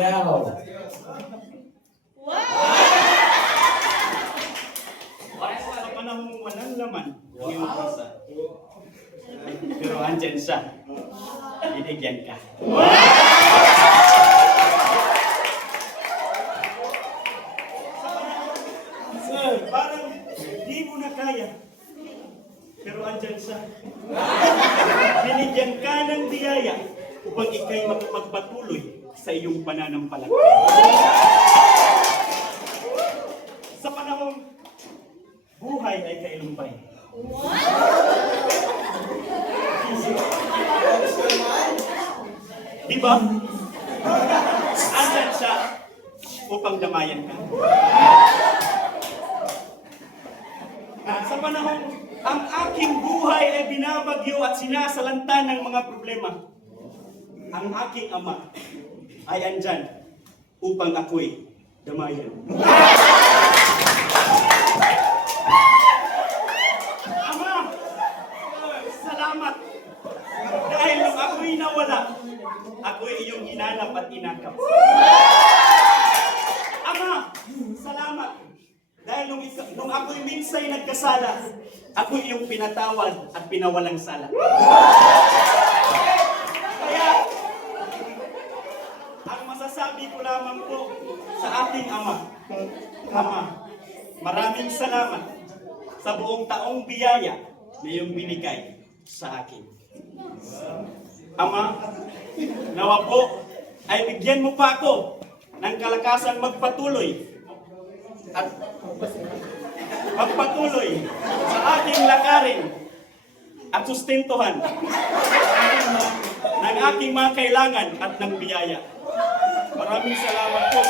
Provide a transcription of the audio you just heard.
Now. Sa panahong walang laman ang iyong pusa. Pero andyan siya. Binigyan ka. Sir. Parang di mo na kaya. Pero andyan siya. Binigyan ka ng biyaya upang ikay makapagpatuloy sa iyong pananampalataya. Sa panahong buhay ay kailumpay. Diba? Andyan siya upang damayan ka. Sa panahong ang aking buhay ay binabagyo at sinasalanta ng mga problema, ang aking ama ay andyan upang ako'y damayan. Ama, salamat! Dahil nung ako'y nawala, ako'y iyong hinanap at inakap. Ama, salamat! Dahil nung ako'y minsay nagkasala, ako'y iyong pinatawad at pinawalang sala. Kaya, ang masasabi ko lamang po sa ating Ama, Ama, maraming salamat sa buong taong biyaya na iyong binigay sa akin. Ama, nawa po ay bigyan mo pa ako ng kalakasang magpatuloy at magpatuloy sa aking lakarin at sustentuhan ng aking mga kailangan at ng biyaya. Maraming salamat po.